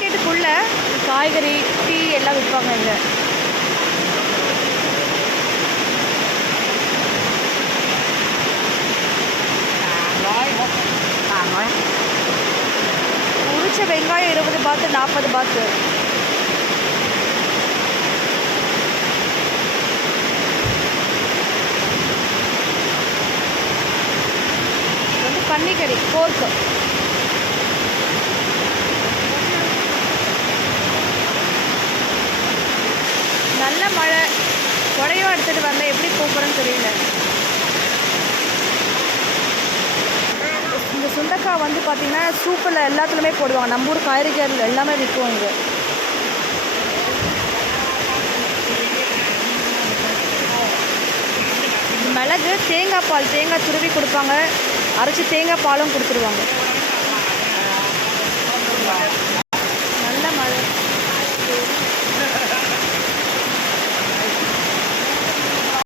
மார்க்கெட்டுக்குள்ளே காய்கறி டீ எல்லாம் விற்பாங்க இங்கே. உரிச்ச வெங்காயம் 20 பாத்து 40 பாத்து. வந்து பன்னிக்கறி போர்க்கு. நல்ல மழை, கொடையும் எடுத்துகிட்டு வந்தேன், எப்படி போகிறேன்னு தெரியல. இந்த சுண்டக்காய் வந்து பார்த்திங்கன்னா சூப்பில் எல்லாத்துலேயுமே போடுவாங்க. நம்ம ஊர் காய்கறிகள் எல்லாமே விற்கும் இங்கே. மிளகு, தேங்காய் பால், தேங்காய் துருவி கொடுப்பாங்க, அரைச்சி தேங்காய் பாலும் கொடுத்துருவாங்க.